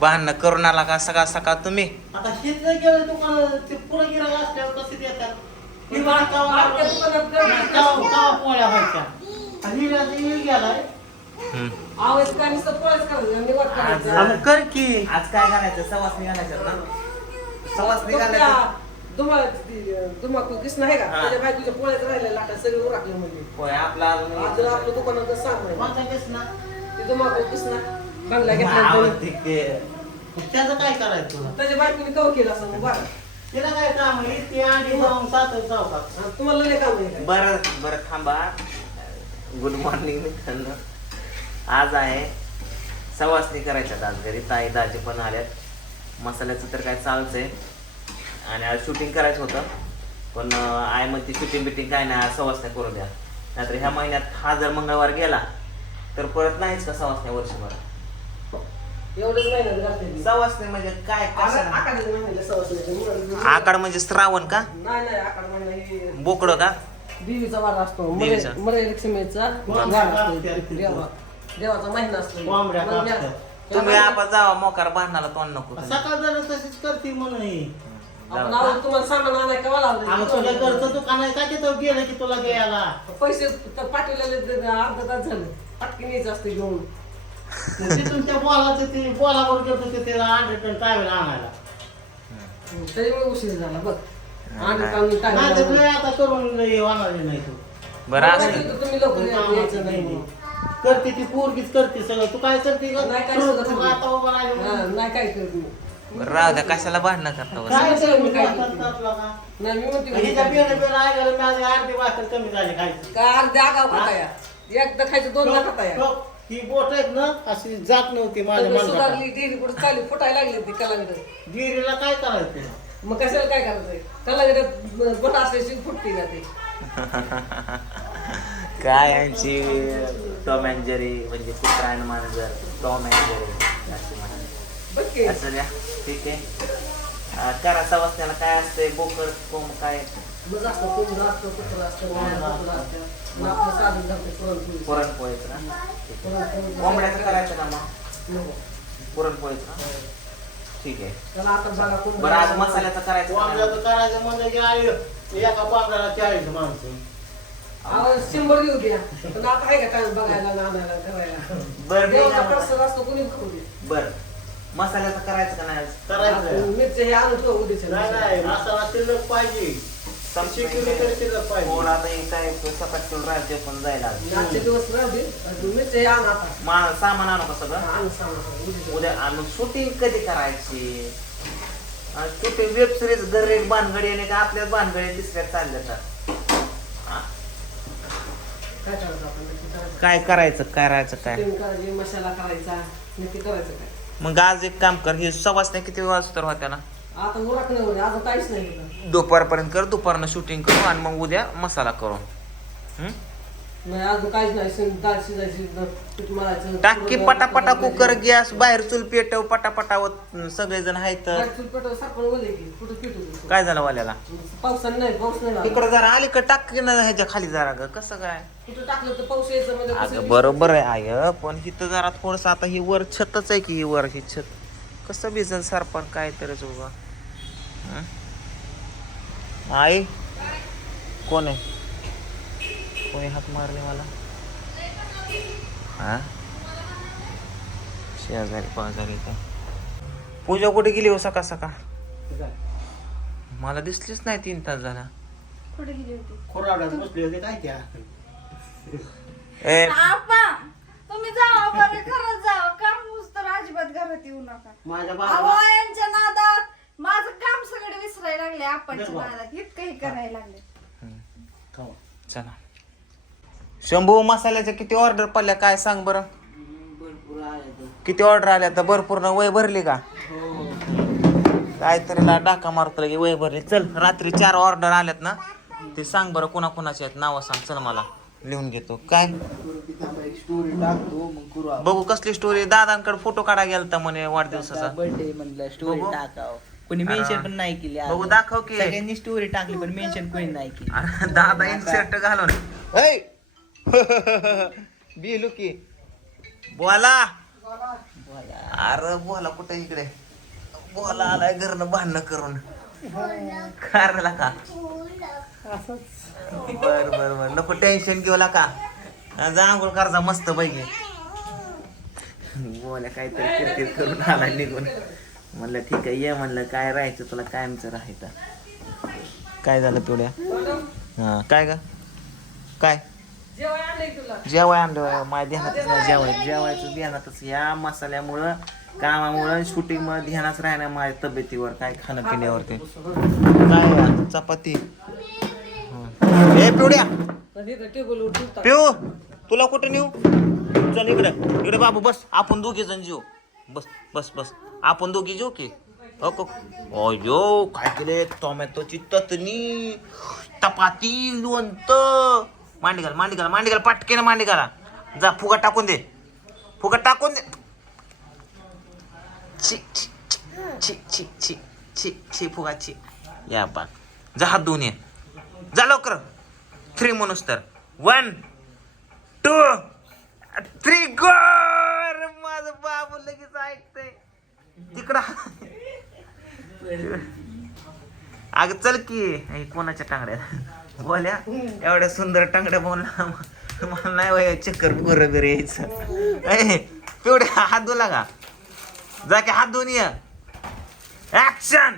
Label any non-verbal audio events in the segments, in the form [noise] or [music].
भांडणं करून आला का? सकाळ सकाळ तुम्ही? आता शेत जर गेलं दुकान ते पुढे असल्यावर कसे देतात? ही बाळ कावा आपल्या दुकानात गर्दी कावा कावा पोळ्या व्हायच्या. आणि हिला ते येळ गेलाय हम्म. आवाज काय नुसतं पोळ्याच करायचं निवड करायचं. आ, मग कर की. आज काय घालायचं? सवास निघालायचं ना सवास निघालायचं तुम्हाला तुम्हाला कृष्ण आहे का? हा. त्याच्या बायकोच्या पोळ्यात राहिल्या लाटा सगळे उरकले म्हणजे होय आपला आज अजून आपलं दुकानात सांग नाही कोणता केस ना ते तुम्हाला कृष्ण बंगला घेतला. मग त्याचं काय करायचं? तुला त्याच्या बायकोने कव केलं असं? मग बघा तिला काय काम आहे? ती अंडी जाऊन सात चौकात हा, तुम्हाला लय काम आहे काय? बरं बरं थांबा. गुड मॉर्निंग मित्रांनो. आज आहे सवासणी करायच्यात आज घरी. ताई दाजी पण आल्यात. मसाल्याचं तर काय चालूच आहे. आणि आज शूटिंग करायचं होतं. पण अं, आई म्हणते शूटिंग बिटिंग काय नाही आज सवासण्या करून द्या. नाहीतर ह्या महिन्यात हा जर मंगळवार गेला तर परत नाहीच का सवासण्या वर्षभर? एवढंच. सवासणी म्हणजे काय कशाला? महिन्याला सवस नाही. आकाड म्हणजे श्रावण का नाही नाही आकाड महिना हे बोकडं का देवीचा वार असतो देवीचा. मरे लक्ष्मीचा कोंबड्या वार असतो कापतात. देवा देवाचा महिना असतो कोंबड्या मग या- कापतात. तुम्ही आपण जावा मोकार भांडणाला तोंड नको सकाळ जरा तशीच करते म्हणून ही. आपण तुम्हाला सामान आणाय का आम्ही तुझ्या लावलं घरचं दुकान आहे का तिथं गेलं की तुला घ्यायला पैसे तर पाठवलेले ते अर्धा तास झालं पटकन यायचं असतं घेऊन तिथून त्या बॉलाचं ते बॉलावर गेलो ते त्याला अंडे टन टावेल आणायला त्याच्यामुळे उशीर झाला बघ. आणि नाही. तर आता करून लय होणार नाही तू. बरं मला असं. वाटलं तुम्ही यायचं नाही. करते ती पोरगीच करते सगळं. तू काय करते का? नाही काय तू- सुद्धा तू करत. आता उभा राहिली हा, म्हणून. नाही काय करत मी बरं राहू द्या कशाला भांडणं करता? काय सगळं मी काय? नाही मी म्हणते अर्धी कमी झाली खायची. का अर्ध्या खाता या? खायचं दोन ना खाता या? ही बोट आहेत ना अशी जात नव्हती माझ्या सगळं सुधारली डेली कुठे चालू फुटायला लागली ती कलांगड. गिरीला काय करायचं? मग कशाला काय करायचंय? कलांगड्यात बोट असल्याशी फुटती का ते काय यांची? टॉम अँड जेरी म्हणजे कुत्रा आणि मांजर टॉम अँड जेरी अशी म्हणाली. बघ की. असं द्या ठीक आहे. अं, करा सवासण्याला काय असतंय? बोकड कोंब काय? मग असतं कोंबडं असतं कुत्रं असतं कुत्रं असतं मग आपलं साधन घालते पुरणपोळी पुरणपोळीचं ना. पुरणपोळी कोंबड्याचं करायचं का मग नको. पुरणपोळीचं ना? ठीक आहे त्याला आता बघा कोंबडं- बरं आज मसाल्याचं करायचं का? वांग्याचं करायचं म्हणजे की आई एका पांढऱ्याला चाळीस माणसं शंभर देऊ द्या पण आता आहे का टाइम बघायला आणि आणायला करायला बरं देवाचा? प्रसाद असतो कुणी खाऊ दे बरं मसाल्याचं करायचं का नाही आज? करायचं मिरची हे आणून ठेवू उद्याच्या नाही नाही मसाला शिल्लक पाहिजे कोण आता राहते पण जायला दिवस राहू दे आणि मिरची हे आण आता मा- सामान आणू का सगळं? आण सामान उद्याच्या उद्या शूटिंग कधी करायची? शूटिंग वेब सिरीज घरी बानगडी आणि का आपल्याच बानगडी तिसऱ्यात चालल्या तर. हा? काय करायचं आपण? नक्की करायचं. काय करायचं करायचं काय? चिकन करायचे मसाला करायचा नक्की करायचं काय? मग आज एक काम कर हे सवासण्या किती वाजता होत्या ना? आता उरक नाही होते आता काहीच नाही. दुपारपर्यंत कर दुपारनं शूटिंग करू आणि मग उद्या मसाला करू हम्म? नाही अजून काहीच नाही शिं- डाळ शिजायची द- पीठ मळायचं टाकी पटापटा. कुकर गॅस बाहेर चूल पेटव पटापटावत सगळेजण आहेत पेटव की कुठं पीठ होतं. काय झालं वाल्याला पावसाने नाही पाऊस नाही लागला. इकडं जरा अलीकडे टाकी ना ह्याच्या खाली जरा ग कसं काय कुठं टाकलं तर पाऊस यायचं म्हणजे कसं अगं बरोबर आहे आय पण इथं जरा थोडस आता ही वर छतच आहे की ही वर ही छत कसं भिजल सरपण काय तरच उभा आई कोण आहे? कोणी हात मारले मला? हा? शेजारी पाजारी का पूजा कुठे गेली हो सकाळ सकाळ? मला दिसलीच नाही तीन तास झाला. कुठे गेली होती? खोराड्यात बसले होते काय त्या? ए. तुम्ही जावा बरं घरात जावा. काम तर अजिबात घरात येऊ नका. माझ्या यांच्या नादात माझं काम सगळे विसरायला लागले इतकंही करायला लागले. खावा. चला. शंभू मसाल्याच्या किती ऑर्डर पडल्या काय सांग बरं? किती ऑर्डर आल्या तर भरपूर ना वय भरली का? काहीतरी ना डाका मारतो की वय भरली. चल रात्री चार ऑर्डर आल्यात ना? ते सांग बरं कोणा कोणाचे आहेत? नावं सांग. चल मला. लिहून घेतो. काय? आपण. बघू कसली स्टोरी दादांकडे फोटो काढा गेलता म्हणे वाढदिवसाचा. बर्थडे म्हणलं स्टोरी. टाकाव. कोणी मेन्शन पण नाही केली बघू. दाखव की. सगळ्यांनी स्टोरी टाकली पण मेन्शन कोणी नाही केली. अरे, दादा इन्सर्ट घालून. [laughs] बिलू. की बोला. अरे बोला कुठं इकडे? बोला आलाय घरनं भांडणं करून. करायला का? बर बर बर. नको टेन्शन घेऊ का जा आंघोळ करजा मस्त पैकी. बोल्या काहीतरी किरकिर करून आला निघून. म्हणलं ठीक आहे ये म्हणलं काय राहायचं तुला कायमचं राहायचं? काय झालं पिवड्या हा काय ग? काय? जेवाय आणलं माझ्या ध्यानातच नाही जेवाय. जेवायचं ध्यानातच या मसाल्यामुळं कामामुळं शूटिंग मुळे ध्यानच राहणार माझ्या तब्येतीवर काय खाणं पिण्यावरती. काय या? चपाती. हं. ए पिवड्या पिऊ तुला कुठं नेऊ? चल इकडे इकडे बाबू बस आपण दोघे जण जेऊ. बस बस बस. आपण दोघी जेऊ की? हो अयो हो, काय केले टोमॅटोची चटणी चपाती लोणत मांडी घाल मांडी घाल मांडी घाल पाटकेनं मांडी घाला जा फुगा टाकून दे. फुगा टाकून दे. छी छी छी छी छी छी छी फुगा छी या बाग. जा हात धुवून ये. जा लवकर. थ्री म्हणूस तर. वन टू थ्री गोर बाबू लगेच ऐकतंय. तिकडं. अग चल की हे कोणाच्या टांगड्या बोल्या एवढ्या सुंदर टांगड्या बोलला मला नाही वय चक्कर गोर बिर यायचं. तेवढे हात धुला का? जा की हात धुवून ये. ऍक्शन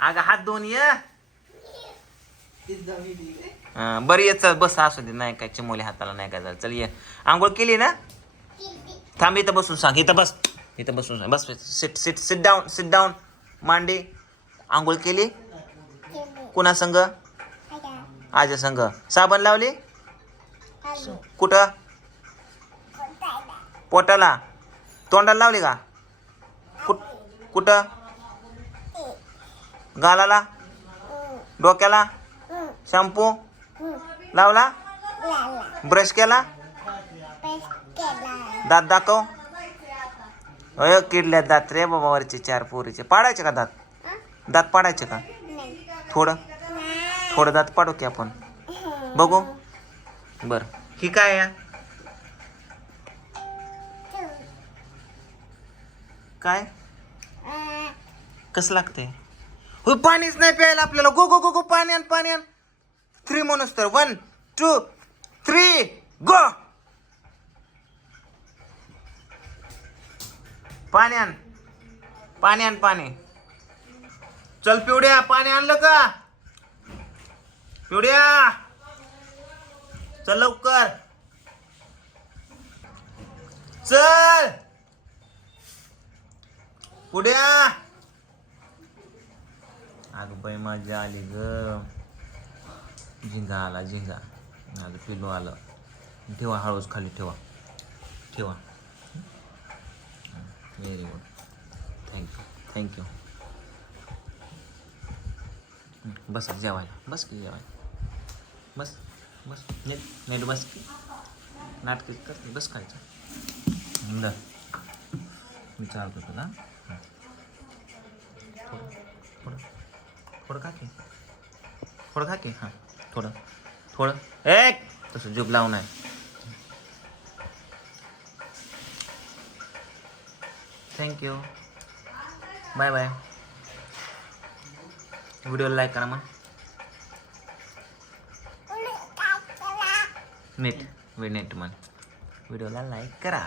अग हात धुवून ये. हा, बरं ये चल बस असू दे नाही काय चिमोली हाताला नाही काय झालं. चल ये. आंघोळ केली ना? थांब इथं बसून सांग इथं बस इथं बसून सांग. बस sit sit sit down sit down मांडी आंघोळ केली? कुणा संघ आजा संग. साबण लावली? कुठं? पोटाला. तोंडाला लावली का? कुठ कुठं? गालाला? डोक्याला? शॅम्पू? लावला? ब्रश केला? दात दाखव अय किडल्या दात रे बाबा वरचे चार पोरीचे. पाडायचे का दात? दात पाडायचे का? थोडं. थोडं दात पाडू की आपण. बघू. बर. ही काय आहे? काय? कसं लागते हो पाणीच नाही प्यायला आपल्याला. गो गो गो गो पाणी आण पाणी आण. थ्री म्हणूस तर. वन टू थ्री गो पाणी आण. पाणी आण पाणी. चल पिवड्या पाणी आणलं का? पिवड्या. चल लवकर. चल. पुड्या अगं बाई मजा आली ग. झिंगा आला झिंगा. अगं पिलो आलं. ठेवा हळूच खाली ठेवा. ठेवा. Very good. Thank you thank you बस जेवायला. बस की जेवायला. बस बस. नेट नेट बस की. नाटकीच करते बस खायचं. द विचारतो चालतो तुला थोडं थोडं. थोडं खा की. थोडं खा की. हां. थोडं. थोडं. एक तसं जुब लावून आहे थँक्यू बाय बाय व्हिडिओला लाईक करा मग. नेट वे नेट मग व्हिडिओला लाईक करा.